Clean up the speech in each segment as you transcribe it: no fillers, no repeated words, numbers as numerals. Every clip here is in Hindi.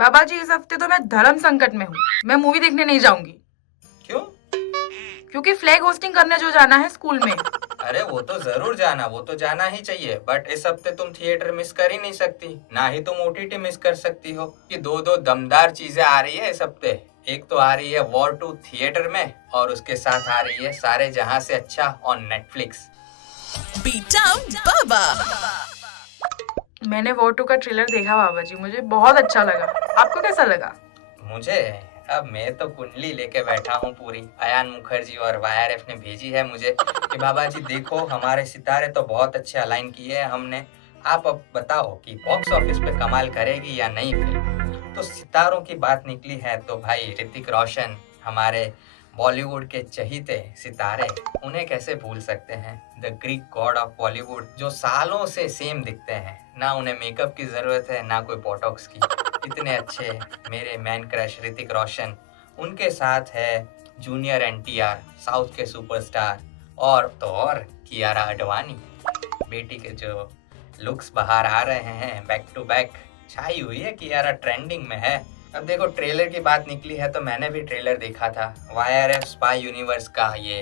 बाबा जी, इस हफ्ते तो मैं धर्म संकट में हूँ। मैं मूवी देखने नहीं जाऊंगी। क्यों? क्योंकि फ्लैग होस्टिंग करने जो जाना है स्कूल में। अरे वो तो जरूर जाना, वो तो जाना ही चाहिए, बट इस हफ्ते तुम थिएटर मिस कर ही नहीं सकती, ना ही तुम ओटीटी मिस कर सकती हो कि दो दो दमदार चीजें आ रही है इस हफ्ते। एक तो आ रही है वॉर 2 थिएटर में, और उसके साथ आ रही है सारे जहां से अच्छा ऑन नेटफ्लिक्स। बीटा बाबा। मैंने वॉर 2 का ट्रेलर देखा बाबा जी, मुझे बहुत अच्छा लगा। आपको कैसा लगा? मुझे, अब मैं तो कुंडली लेके बैठा हूँ पूरी। अयान मुखर्जी और वाईआरएफ ने भेजी है मुझे कि बाबा जी देखो, हमारे सितारे तो बहुत अच्छे अलाइन किए हैं हमने, आप अब बताओ कि बॉक्स ऑफिस पे कमाल करेगी या नहीं फिल्म। तो सितारों की बात निकली है तो भाई ऋतिक रोशन, हमारे बॉलीवुड के चहीते सितारे, उन्हें कैसे भूल सकते हैं। The Greek God of Bollywood, जो सालों से सेम दिखते हैं, ना उन्हें मेकअप की जरूरत है ना कोई बोटॉक्स की। इतने अच्छे मेरे मैन क्रश ऋतिक रोशन, उनके साथ है जूनियर एनटीआर, साउथ के सुपरस्टार, और तो और कियारा आडवाणी। बेटी के जो लुक्स बाहर आ रहे हैं बैक टू बैक, छाई हुई है कियारा, ट्रेंडिंग में है। अब देखो, ट्रेलर की बात निकली है तो मैंने भी ट्रेलर देखा था। वाईआरएफ स्पाई यूनिवर्स का ये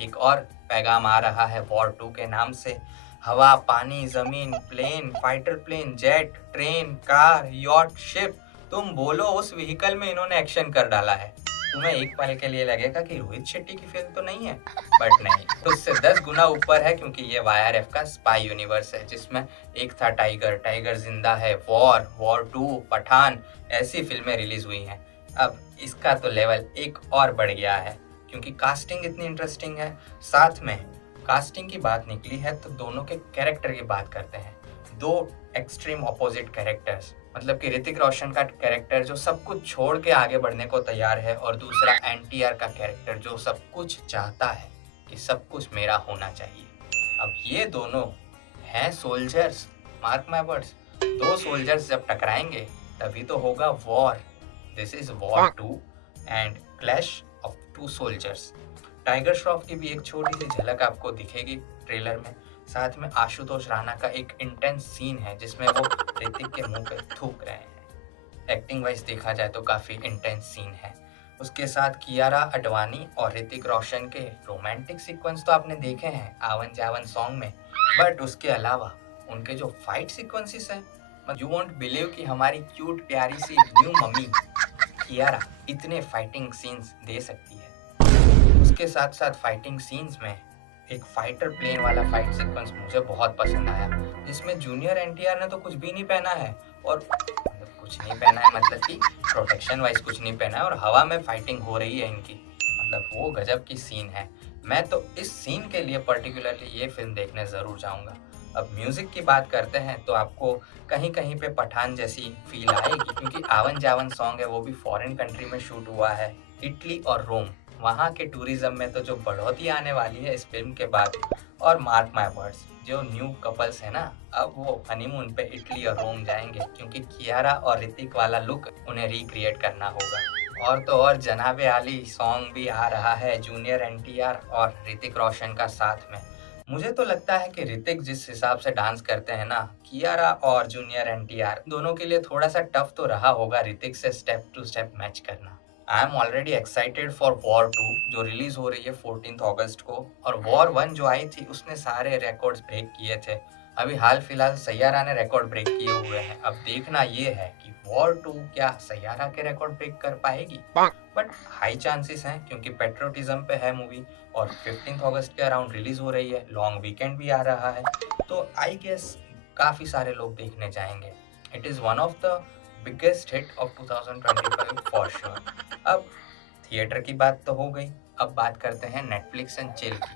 एक और पैगाम आ रहा है वॉर 2 के नाम से। हवा, पानी, जमीन, plane, fighter plane, jet, train, car, yacht, ship, तुम बोलो उस व्हीकल में इन्होंने एक्शन कर डाला है। तुम्हें एक पल के लिए लगेगा कि रोहित शेट्टी की फिल्म तो नहीं है, बट नहीं, तो उससे 10 गुना ऊपर है, क्योंकि ये वाईआरएफ का स्पाई यूनिवर्स है, जिसमें एक था टाइगर, टाइगर जिंदा है, वॉर 2, पठान, ऐसी फिल्में रिलीज हुई हैं। अब इसका तो लेवल एक और बढ़ गया है, क्योंकि कास्टिंग इतनी इंटरेस्टिंग है। साथ में कास्टिंग की बात निकली है तो दोनों के कैरेक्टर की बात करते हैं। दो एक्सट्रीम ऑपोजिट कैरेक्टर्स, मतलब कि ऋतिक रोशन का कैरेक्टर जो सब कुछ छोड़ के आगे बढ़ने को तैयार है, और दूसरा एनटीआर का कैरेक्टर जो सब कुछ चाहता है कि सब कुछ मेरा होना चाहिए। अब ये दोनों हैं सोल्जर्स, मार्क माय वर्ड्स, दो सोल्जर्स जब टकराएंगे तभी तो होगा war. This is war 2 and clash of two soldiers. Tiger Shroff की भी एक छोटी सी झलक आपको दिखेगी ट्रेलर में। साथ में आशुतोष राणा का एक इंटेंस सीन है जिसमें वो ऋतिक के मुंह पे थूक रहे हैं। एक्टिंग वाइज देखा जाए तो काफी इंटेंस सीन है। उसके साथ कियारा आडवाणी और ऋतिक रोशन के रोमांटिक सीक्वेंस तो आपने देखे हैं आवन जावन सॉन्ग में, बट उसके अलावा उनके जो फाइट सीक्वेंसेस हैं, यू वोंट बिलीव कि हमारी क्यूट प्यारी सी न्यू मम्मी कियारा इतने फाइटिंग सीन्स दे सकती है। उसके साथ साथ फाइटिंग सीन्स में एक फाइटर प्लेन वाला फाइट सीक्वेंस मुझे बहुत पसंद आया, जिसमें जूनियर एनटीआर ने तो कुछ भी नहीं पहना है, और मतलब कुछ नहीं पहना है मतलब कि प्रोटेक्शन वाइज कुछ नहीं पहना है, और हवा में फाइटिंग हो रही है इनकी, मतलब वो गजब की सीन है। मैं तो इस सीन के लिए पर्टिकुलरली ये फिल्म देखने जरूर जाऊंगा। अब म्यूजिक की बात करते हैं तो आपको कहीं कहीं पे पठान जैसी फील आएगी, क्योंकि आवन जावन सॉन्ग है वो भी फॉरेन कंट्री में शूट हुआ है, इटली और रोम। वहाँ के टूरिज्म में तो जो बढ़ोतरी आने वाली है इस फिल्म के बाद। और मार्क माय वर्ड्स, जो न्यू कपल्स है ना, अब वो हनीमून पे इटली और रोम जाएंगे, क्योंकि कियारा और ऋतिक वाला लुक उन्हें रिक्रिएट करना होगा। और तो और जनाबे आली सॉन्ग भी आ रहा है जूनियर एनटीआर और ऋतिक रोशन का साथ में। मुझे तो लगता है कि ऋतिक जिस हिसाब से डांस करते हैं ना, कियारा और जूनियर एनटीआर दोनों के लिए थोड़ा सा टफ तो रहा होगा ऋतिक से स्टेप टू स्टेप मैच करना। I am already excited for war 2 जो रिलीज हो रही है 14 अगस्त को, और वॉर 1 जो आई थी उसने सारे रिकॉर्ड्स ब्रेक किए थे। अभी हाल फिलहाल सैयारा ने रिकॉर्ड ब्रेक किए हुए हैं। अब देखना ये है कि वॉर 2 क्या सैयारा के रिकॉर्ड ब्रेक कर पाएगी, बट हाई चांसेस हैं, क्योंकि पेट्रोटिज्म पे है मूवी, और 15 अगस्त के अराउंड रिलीज हो रही है, लॉन्ग वीकेंड भी आ रहा है, तो आई गेस काफी सारे लोग देखने जाएंगे। It is one of the biggest hit of 2025 for sure. अब थिएटर की बात तो हो गई, अब बात करते हैं नेटफ्लिक्स एंड चिल की,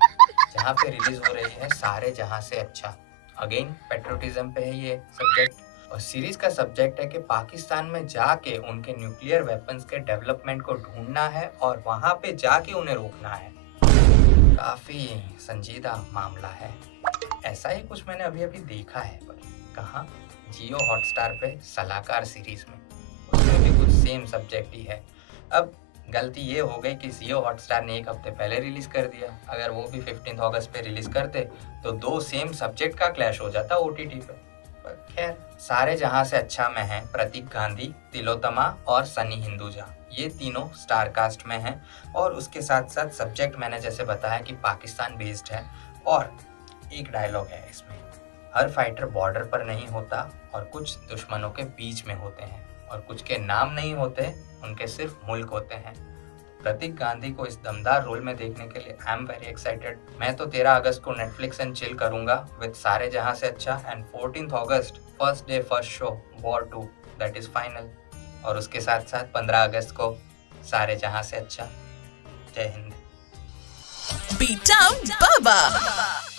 जहाँ पे रिलीज हो रही है सारे जहां से अच्छा। अगेन पेट्रोटिज्म पे है ये सब्जेक्ट, और सीरीज का सब्जेक्ट है कि पाकिस्तान में जाके उनके न्यूक्लियर वेपन्स के डेवलपमेंट को ढूंढना है और वहां पे जाके उन्हें रोकना है। काफी संजीदा मामला है। ऐसा ही कुछ मैंने अभी अभी देखा है, पर कहाँ, जियो हॉटस्टार पे सलाहकार सीरीज में, उसमें भी कुछ सेम सब्जेक्ट ही है। अब गलती ये हो गई कि जियो हॉटस्टार ने एक हफ्ते पहले रिलीज कर दिया। अगर वो भी 15 अगस्त पे रिलीज करते तो दो सेम सब्जेक्ट का क्लैश हो जाता ओटीटी पे। पर खैर, सारे जहां से अच्छा में है प्रतीक गांधी, तिलोत्तमा और सनी हिंदुजा। ये तीनों स्टार कास्ट में हैं और उसके साथ साथ सब्जेक्ट मैंने जैसे बताया कि पाकिस्तान बेस्ड है। और एक डायलॉग है इसमें, हर फाइटर बॉर्डर पर नहीं होता और कुछ दुश्मनों के बीच में होते हैं और कुछ के नाम नहीं होते, उनके सिर्फ मुल्क होते हैं। प्रतीक गांधी को इस दमदार रोल में देखने के लिए आई एम वेरी एक्साइटेड। मैं तो 13 अगस्त को नेटफ्लिक्स एंड चिल करूंगा विद सारे जहां से अच्छा, and 14 August first day first show war 2 that is final. और उसके साथ साथ 15 अगस्त को सारे जहां से अच्छा। जय हिंद। Beat down Baba.